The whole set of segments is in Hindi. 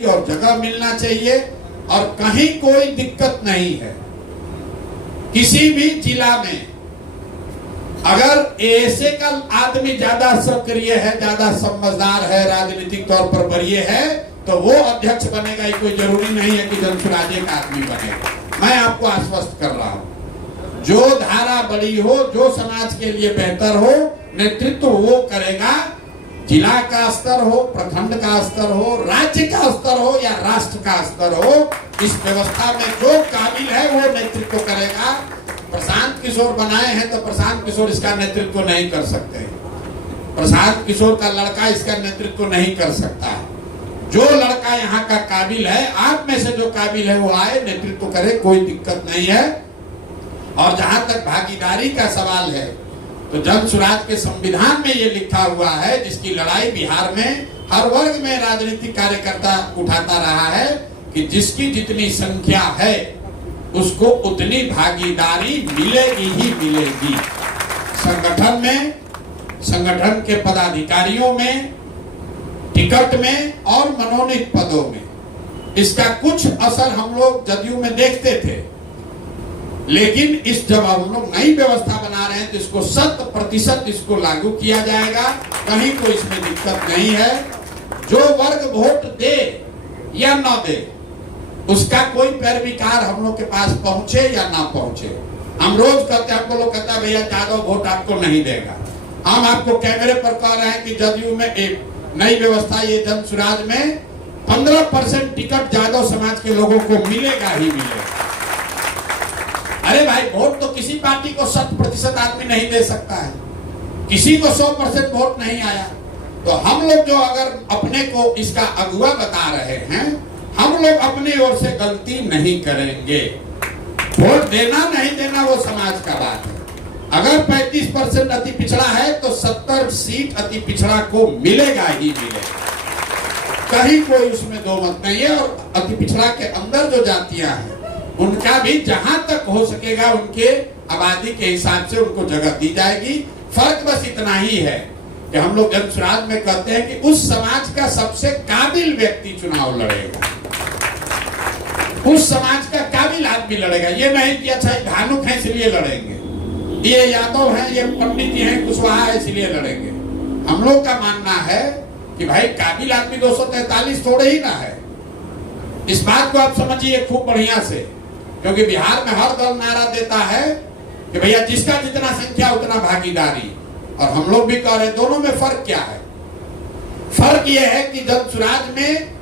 और जगह मिलना चाहिए और कहीं कोई दिक्कत नहीं है। किसी भी जिला में अगर ऐसे का आदमी ज्यादा सक्रिय है, ज्यादा समझदार है, राजनीतिक तौर पर वरीय है, तो वो अध्यक्ष बनेगा। ये कोई जरूरी नहीं है कि जनसुराजे का आदमी बनेगा। मैं आपको आश्वस्त कर रहा हूं, जो धारा बड़ी हो, जो समाज के लिए बेहतर हो, नेतृत्व वो करेगा। जिला का स्तर हो, प्रखंड का स्तर हो, राज्य का स्तर हो या राष्ट्र का स्तर हो, इस व्यवस्था में जो काबिल है वो नेतृत्व करेगा। प्रशांत किशोर बनाए हैं तो प्रशांत किशोर इसका नेतृत्व नहीं कर सकते। प्रशांत किशोर का लड़का इसका नेतृत्व नहीं कर सकता। जो लड़का यहाँ का काबिल है, आप में से जो काबिल है वो आए, नेतृत्व करे, कोई दिक्कत नहीं है। और जहां तक भागीदारी का सवाल है, तो जनसुराज के संविधान में ये लिखा हुआ है, जिसकी लड़ाई बिहार में हर वर्ग में राजनीतिक कार्यकर्ता उठाता रहा है, कि जिसकी जितनी संख्या है उसको उतनी भागीदारी मिलेगी ही मिलेगी। संगठन में, संगठन के पदाधिकारियों में, टिकट में और मनोनीत पदों में इसका कुछ असर हम लोग जदयू में देखते थे, लेकिन इस जब हम लोग नई व्यवस्था बना रहे हैं तो इसको 100% इसको लागू किया जाएगा। कहीं कोई इसमें दिक्कत नहीं है। जो वर्ग वोट दे या न दे, उसका कोई पैरविकार हम लोग के पास पहुंचे या ना पहुंचे। हम रोज कहते हैं, आपको लोग कहता है भैया यादव वोट आपको नहीं देगा। हम आपको कैमरे पर कह रहे हैं कि जदयू में एक नई व्यवस्था, ये जनसुराज में 15% टिकट यादव समाज के लोगों को मिलेगा ही मिलेगा। अरे भाई, वोट तो किसी पार्टी को 100% आदमी नहीं दे सकता है, किसी को 100% वोट नहीं आया। तो हम लोग जो अगर अपने को इसका अगुवा बता रहे हैं, हम लोग अपनी ओर से गलती नहीं करेंगे। वोट देना नहीं देना वो समाज का बात है। अगर 35% अति पिछड़ा है तो 70 सीट अति पिछड़ा को मिलेगा ही मिलेगा, कहीं कोई उसमें दो मत नहीं है। और अति पिछड़ा के अंदर जो जातियां हैं, उनका भी जहां तक हो सकेगा उनके आबादी के हिसाब से उनको जगह दी जाएगी। फर्क बस इतना ही है कि हम लोग जनसुराज में कहते हैं कि उस समाज का सबसे काबिल व्यक्ति चुनाव लड़ेगा, उस समाज का काबिल आदमी लड़ेगा। ये नहीं कि अच्छा धानुक है इसलिए लड़ेंगे, ये यादव है, ये पंडित जी हैं, कुशवाहा है इसलिए लड़ेंगे। हम लोग का मानना है कि भाई काबिल आदमी 243 थोड़े ही ना है। इस बात को आप समझिए खूब बढ़िया से, क्योंकि बिहार में हर दल नारा देता है कि भैया जिसका जितना संख्या उतना भागीदारी। और हम लोग भी कह रहे हैं, दोनों में फर्क क्या है? फर्क यह है कि जनसुराज में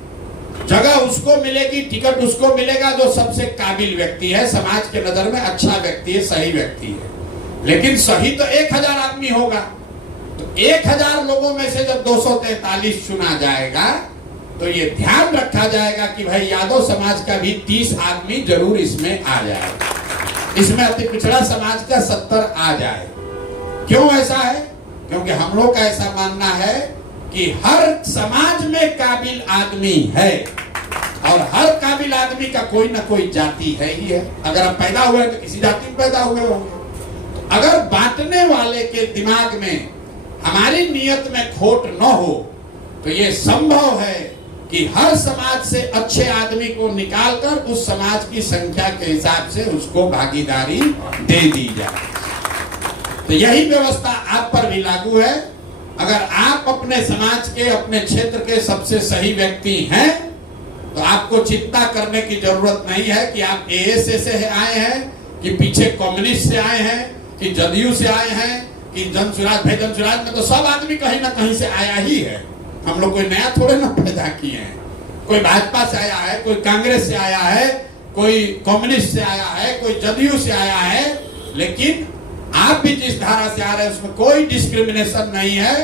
जगह उसको मिलेगी, टिकट उसको मिलेगा जो सबसे काबिल व्यक्ति है, समाज के नजर में अच्छा व्यक्ति है, सही व्यक्ति है। लेकिन सही तो 1000 आदमी होगा। तो 1000 लोगों में से जब 243 चुना जाएगा तो ये ध्यान रखा जाएगा कि भाई यादव समाज का भी 30 आदमी जरूर इसमें आ जाए, इसमें अति पिछड़ा समाज का 70 आ जाए। क्यों ऐसा है? क्योंकि हम लोग का ऐसा मानना है कि हर समाज में काबिल आदमी है और हर काबिल आदमी का कोई ना कोई जाति है ही है। अगर आप पैदा हुए तो किसी जाति में पैदा हुए होंगे। अगर बांटने वाले के दिमाग में हमारी नियत में खोट न हो तो ये संभव है कि हर समाज से अच्छे आदमी को निकालकर उस समाज की संख्या के हिसाब से उसको भागीदारी दे दी जाए। तो यही व्यवस्था आप पर भी लागू है। अगर आप अपने समाज के, अपने क्षेत्र के सबसे सही व्यक्ति हैं तो आपको चिंता करने की जरूरत नहीं है कि आप एएसए से आए हैं, कि पीछे कम्युनिस्ट से आए हैं, कि जदयू से आए हैं, कि जनसुराज। भाई जनसुराज में तो सब आदमी कहीं ना कहीं से आया ही है। हम लोग कोई नया थोड़े ना पैदा किए हैं। कोई भाजपा से आया है, कोई कांग्रेस से आया है, कोई कम्युनिस्ट से आया है, कोई जदयू से आया है। लेकिन आप भी जिस धारा से आ रहे हैं उसमें कोई डिस्क्रिमिनेशन नहीं है।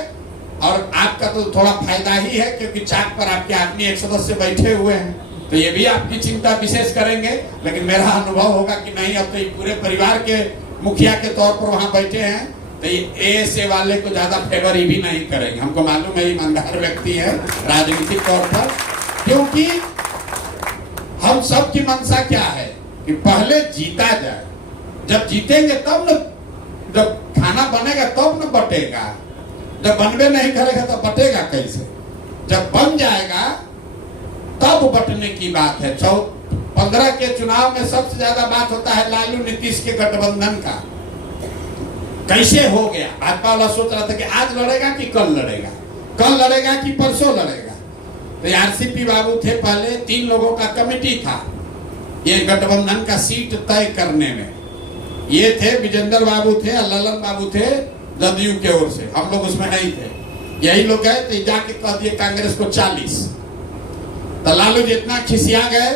और आपका तो थोड़ा फायदा ही है क्योंकि चाक पर आपके आदमी एक सदस्य बैठे हुए हैं, तो ये भी आपकी चिंता विशेष करेंगे। लेकिन मेरा अनुभव होगा कि नहीं, अब तो पूरे परिवार के मुखिया के तौर पर वहां बैठे हैं, तो ये एएसए वाले को ज्यादा फेवर ही भी नहीं करेंगे। हमको मालूम है ईमानदार व्यक्ति है राजनीतिक तौर पर। क्योंकि हम सब की मंशा क्या है कि पहले जीता जाए। जब जीतेंगे तब न, जब खाना बनेगा तब न बटेगा। जब बनबे नहीं करेगा तो बटेगा कैसे? जब बन जाएगा तब बंटने की बात है। 15 के चुनाव में सबसे ज्यादा बात होता है लालू नीतीश के गठबंधन का, कैसे हो गया। भाजपा वाला सोच रहा था कि आज लड़ेगा कि कल लड़ेगा, कल लड़ेगा कि परसों लड़ेगा। तो आरसीपी बाबू थे, पहले 3 लोगों का कमेटी था ये गठबंधन का सीट तय करने में। ये थे विजेंद्र बाबू थे और ललन बाबू थे जदयू के ओर से, हम लोग उसमें नहीं थे। यही लोग गए तो जाके कह दिए कांग्रेस को 40। तो लालू जितना खिसिया गए,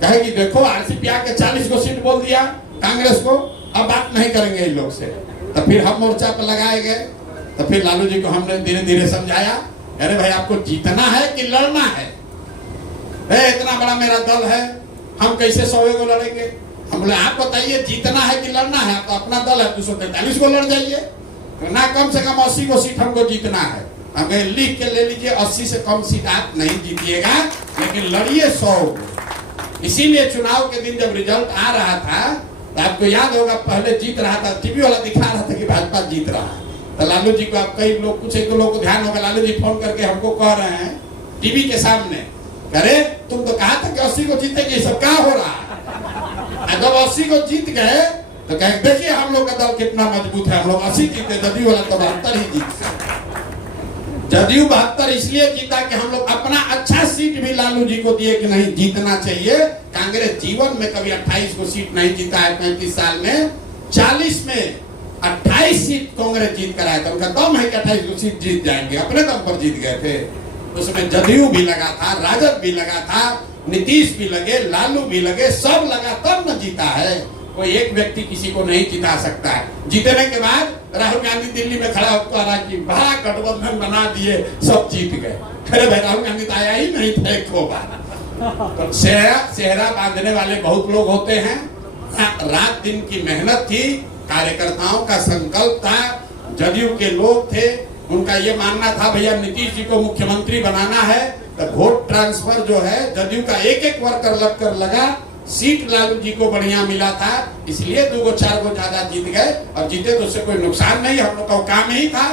कहे कि देखो आरसीपी आके 40 को सीट बोल दिया कांग्रेस को, अब बात नहीं करेंगे इन लोग से। तो फिर हम मोर्चा पर लगाए गए। तो फिर लालू जी को हमने धीरे धीरे समझाया, अरे भाई आपको जीतना है कि लड़ना है? इतना बड़ा मेरा दल है, हम कैसे 100 को लड़ेंगे? हम बोले आप बताइए जीतना है कि लड़ना है? तो अपना दल है 243 को लड़ जाइए ना, कम से कम 80 को सीट हमको जीतना है। हम कहे लिख के ले लीजिए 80 से कम सीट आप नहीं जीतिएगा, लेकिन लड़िए 100 को। इसीलिए चुनाव के दिन जब रिजल्ट आ रहा था तो आपको याद होगा पहले जीत रहा था, टीवी वाला दिखा रहा था कि भाजपा जीत रहा है। तो लालू जी को आप कई लोग, कुछ एक दो लोग को ध्यान होगा, लालू जी फोन करके हमको कह रहे हैं टीवी के सामने, अरे तुम तो कहा था कि 80 को जीतेंगे, सब क्या हो रहा है? जब 80 को जीत गए तो कहे देखिए हम लोग का दल कितना मजबूत है, हम लोग 80 जीते, जदयू वाला तो 72 ही जीत। जदयू 72 इसलिए जीता कि हम लोग अपना अच्छा सीट भी लालू जी को दिए कि नहीं जीतना चाहिए। कांग्रेस जीवन में कभी 28 को सीट नहीं जीता है 35 साल में। 40 में 28 सीट कांग्रेस जीत कर आया था, उनका दम है कि 28 को सीट जीत जाएंगे, अपने दम पर जीत गए थे। उसमें जदयू भी लगा था, राजद भी लगा था, नीतीश भी लगे, लालू भी लगे, सब लगा तब न जीता है। कोई एक व्यक्ति किसी को नहीं जिता सकता है। जीतने के बाद राहुल गांधी दिल्ली में खड़ा होकर रहा कि बड़ा गठबंधन बना दिए, सब जीत गए। अरे भाई राहुल गांधी तो आया ही नहीं था एक बार। तो सेहरा बांधने वाले बहुत लोग होते हैं। रात दिन की मेहनत थी, कार्यकर्ताओं का संकल्प था, जदयू के लोग थे, उनका ये मानना था भैया नीतीश जी को मुख्यमंत्री बनाना है। तो वोट ट्रांसफर जो है जदयू का एक वर्कर लगकर लगा, सीट लालू जी को बढ़िया मिला था, इसलिए 2 को 4 को ज्यादा जीत गए। और जीते तो उससे कोई नुकसान नहीं, हम लोग का काम ही था।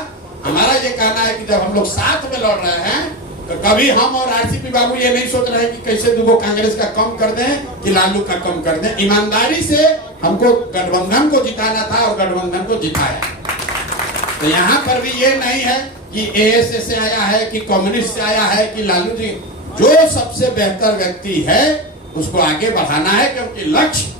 हमारा ये कहना है कि जब हम लोग साथ में लड़ रहे हैं तो कभी हम और आरसीपी बाबू ये नहीं सोच रहे हैं कि कैसे 2 को कांग्रेस का कम कर दें कि लालू का कम कर दें। ईमानदारी से हमको गठबंधन को जिताना था और गठबंधन को जिताया। तो यहाँ पर भी ये नहीं है कि एएसए से आया है कि कम्युनिस्ट से आया है कि लालू जी, जो सबसे बेहतर व्यक्ति है उसको आगे बढ़ाना है, क्योंकि लक्ष्य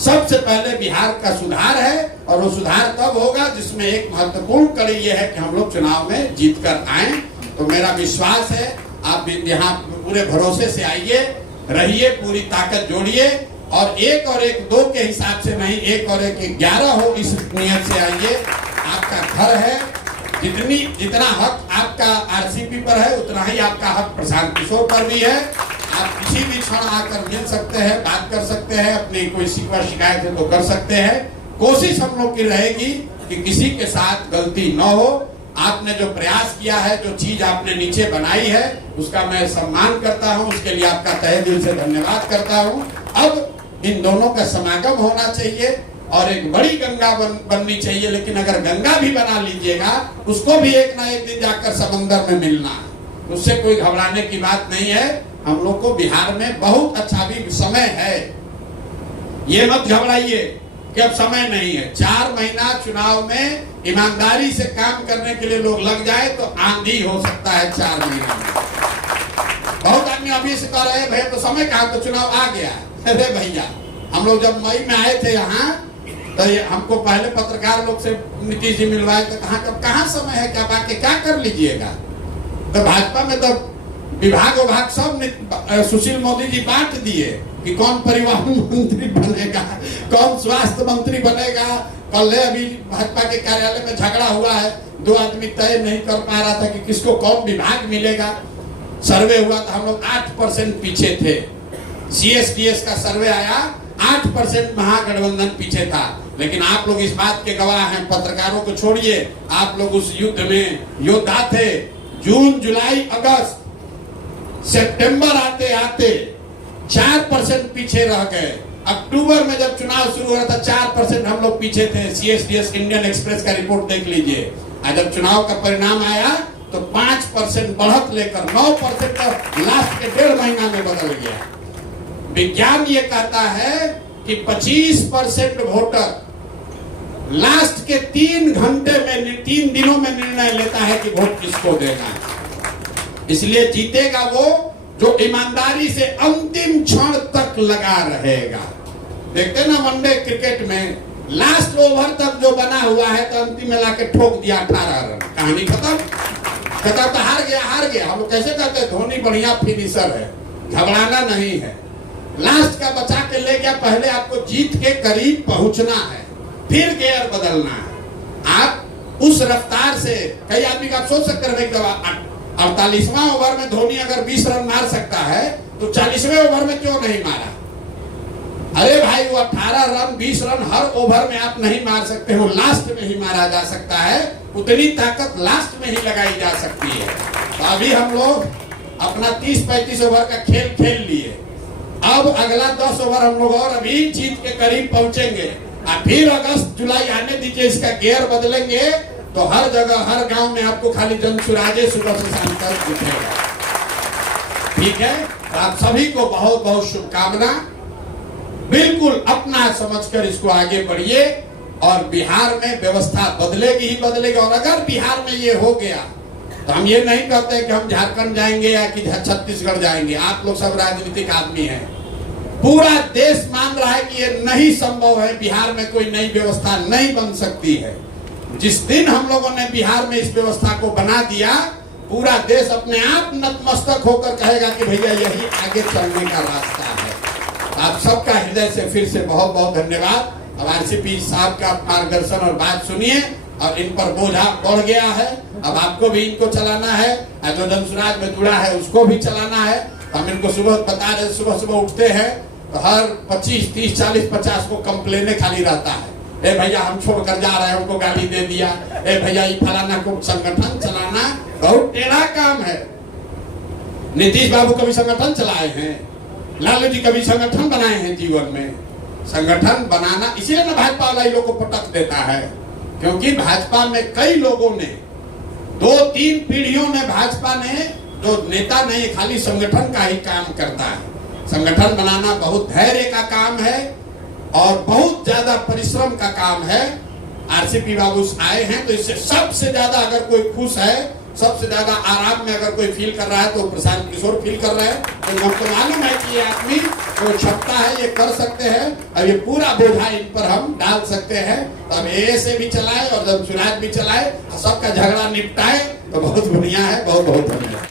सबसे पहले बिहार का सुधार है। और वो सुधार तब होगा जिसमें एक महत्वपूर्ण कड़ी ये है कि हम लोग चुनाव में जीत कर आए। तो मेरा विश्वास है आप यहाँ पूरे भरोसे से आइए, रहिए, पूरी ताकत जोड़िए और 1 और 1 2 के हिसाब से नहीं, 1 और 1 11 हो, इस नियत से आइए। आपका घर है, जितना हक आपका आरसीपी पर है उतना ही आपका हक प्रशांत किशोर पर भी है। आप किसी भी क्षण आकर मिल सकते हैं, बात कर सकते हैं, अपनी कोई शिकवा शिकायत है तो कर सकते हैं। कोशिश हम लोग की रहेगी कि किसी के साथ गलती न हो। आपने जो प्रयास किया है, जो चीज आपने नीचे बनाई है, उसका मैं सम्मान करता हूं, उसके लिए आपका तहे दिल से धन्यवाद करता हूं। अब इन दोनों का समागम होना चाहिए और एक बड़ी गंगा बननी चाहिए। लेकिन अगर गंगा भी बना लीजिएगा, उसको भी एक ना एक दिन जाकर समंदर में मिलना है, उससे कोई घबराने की बात नहीं है। हम लोग को बिहार में बहुत अच्छा भी समय है, ये मत घबराइए कि अब समय नहीं है। 4 महीना चुनाव में ईमानदारी से काम करने के लिए लोग लग जाए तो आंधी हो सकता है 4 महीना में। बहुत आदमी अभी से कह रहे हैं भैया तो समय कहा, तो चुनाव आ गया। अरे भैया हम लोग जब मई में आए थे यहाँ तो हमको पहले पत्रकार लोग से नीतीश जी मिलवाए तो कहाँ समय है, क्या आके क्या कर लीजिएगा। तो भाजपा में तो विभाग सब सुशील मोदी जी बांट दिए कि कौन परिवहन मंत्री बनेगा, कौन स्वास्थ्य मंत्री बनेगा। कल अभी भाजपा के कार्यालय में झगड़ा हुआ है, 2 आदमी तय नहीं कर पा रहा था कि किसको कौन विभाग मिलेगा। सर्वे हुआ तो हम लोग 8% पीछे थे। CSDS का सर्वे आया, 8% महागठबंधन पीछे था। लेकिन आप लोग इस बात के गवाह हैं, पत्रकारों को छोड़िए, आप लोग उस युद्ध में योद्धा थे। जून, जुलाई, अगस्त, सितंबर आते आते 4% पीछे रह गए। अक्टूबर में जब चुनाव शुरू हो रहा था 4% हम लोग पीछे थे। CSDS इंडियन एक्सप्रेस का रिपोर्ट देख लीजिए। आज जब चुनाव का परिणाम आया तो 5% बढ़त लेकर 9% लास्ट के 1.5 महीना में बदल गया। विज्ञान ये कहता है कि 25% वोटर लास्ट के 3 घंटे में 3 दिनों में निर्णय लेता है कि वोट किसको देना है। इसलिए जीतेगा वो जो ईमानदारी से अंतिम क्षण तक लगा रहेगा। देखते ना वनडे क्रिकेट में लास्ट ओवर तक जो बना हुआ है तो अंतिम में लाके ठोक दिया 18 रन, कहानी खत्म। कहता तो हार गया। हम लोग कैसे कहते हैं धोनी बढ़िया फिनिशर है, घबराना नहीं है, लास्ट का बचा के ले गया। पहले आपको जीत के करीब पहुंचना है, फिर गियर बदलना है। आप उस रफ्तार से कई आदमी का आप सोच सकते हैं 48वां ओवर में धोनी अगर 20 रन मार सकता है तो 40वें ओवर में क्यों नहीं मारा? अरे भाई वो 18 रन 20 रन हर ओवर में आप नहीं मार सकते हो, लास्ट में ही मारा जा सकता है। उतनी ताकत लास्ट में ही लगाई जा सकती है। तो अभी हम लोग अपना 30-35 ओवर का खेल लिए। अब अगला 10 ओवर हम लोग और अभी जीत के करीब पहुंचेंगे और फिर अगस्त जुलाई आने दीजिए, इसका गियर बदलेंगे तो हर जगह हर गांव में आपको खाली जनसुराजे सुबह से शाम तक दिखेगा। ठीक है, तो आप सभी को बहुत बहुत शुभकामना। बिल्कुल अपना समझकर इसको आगे बढ़िए और बिहार में व्यवस्था बदलेगी ही बदलेगी। और अगर बिहार में ये हो गया तो हम ये नहीं कहते कि हम झारखंड जाएंगे या कि छत्तीसगढ़ जाएंगे। आप लोग सब राजनीतिक आदमी हैं, पूरा देश मान रहा है कि ये नहीं संभव है, बिहार में कोई नई व्यवस्था नहीं बन सकती है। जिस दिन हम लोगों ने बिहार में इस व्यवस्था को बना दिया, पूरा देश अपने आप नतमस्तक होकर कहेगा कि भैया यही आगे चलने का रास्ता है। आप सबका हृदय से फिर से बहुत बहुत धन्यवाद। अब आरसीपी साहब का मार्गदर्शन और बात सुनिए और इन पर बोझा बढ़ गया है। अब आपको भी इनको चलाना है, जो जनसुराज में जुड़ा है उसको भी चलाना है। हम इनको सुबह बता रहे, सुबह उठते हैं तो हर 25, 30, 40, 50 को कंप्लेने खाली रहता है। ए भैया हम छोड़कर जा रहे हैं, हमको गाली दे दिया। ए भैया ये फलाना को संगठन चलाना बहुत टेढ़ा काम है। नीतीश बाबू कभी संगठन चलाए हैं? लालू जी कभी संगठन बनाए हैं जीवन में? संगठन बनाना इसीलिए ना भाजपा वाला लोगों को पटक देता है, क्योंकि भाजपा में कई लोगों ने 2-3 पीढ़ियों में भाजपा ने जो नेता नहीं खाली संगठन का ही काम करता है। संगठन बनाना बहुत धैर्य का काम है और बहुत ज्यादा परिश्रम का काम है। आरसीपी बाबू आए हैं तो इससे सबसे ज्यादा अगर कोई खुश है, सबसे ज्यादा आराम में अगर कोई फील कर रहा है तो प्रशांत किशोर फील कर रहे हैं। तो हमको मालूम है कि ये आदमी जो क्षमता है ये कर सकते हैं। अब ये पूरा बोझा इन पर हम डाल सकते हैं। तो अब ए से भी चलाए और जब चुनाव भी चलाए, सबका झगड़ा निपटाए तो बहुत बढ़िया है। बहुत बहुत धन्यवाद।